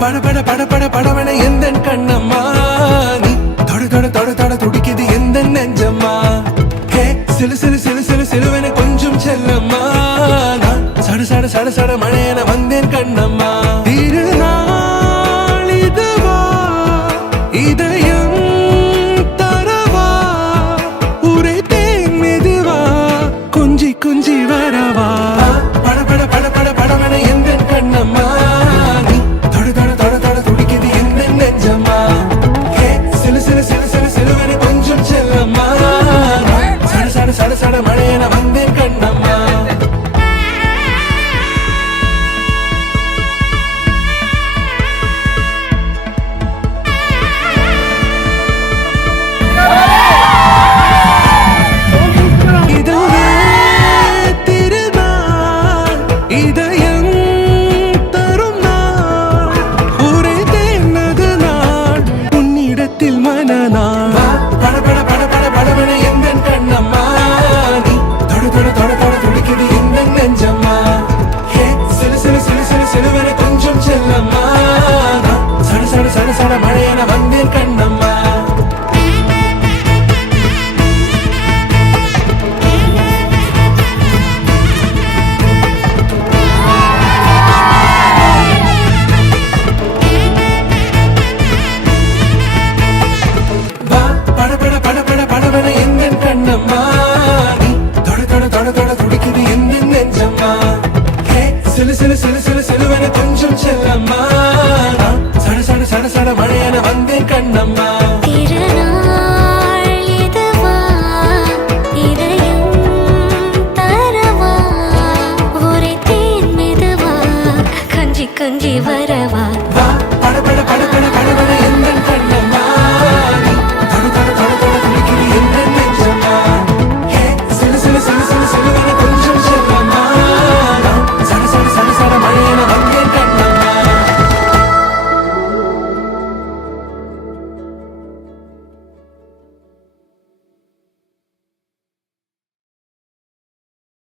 பட பட பட பட படவன எந்த கண்ணம்மா நீ தொட தொட தொட தொட துடிக்குது எந்த நெஞ்சம்மா ஹே சிலு சிலு சிலு சிலு சிலுவன கொஞ்சம் செல்லம்மா நான் சட சட சட சட மழையன வந்தேன் கண்ணம்மா திருநாள் இதுவா இதயம் தரவா உரைத்தேன் மெதுவா குஞ்சி குஞ்சி வரவா பட பட பட பட படவன எந்த கண்ணம்மா சட சட மழையன வந்தேன் கண்ணம்மா இதுவே திருநாள் இதயம் தரும் நாள் உரைத்தேனது நாள் உன்னிடத்தில் மனநாள் பட பட பட பட படவன எந்த கண்ணம்மா கொஞ்சம் செல்லம்மா சட சட சட சட மழையன வந்தேன் கண்ணம்மா பட பட பட பட படவன எந்த கண்ணம்மா நீ தொட தொட தொட தொட துடிக்குது எந்த நெஞ்சம்மா சிலு சிலு சிலு சிலு சிலுவன கொஞ்சம் செல்லம்மா சட சட சட சட மழையன வந்தேன் கண்ணம்மா திருநாள் இதுவா இதயம் தரவா உரைத்தேன் மெதுவா கஞ்சி கஞ்சி வர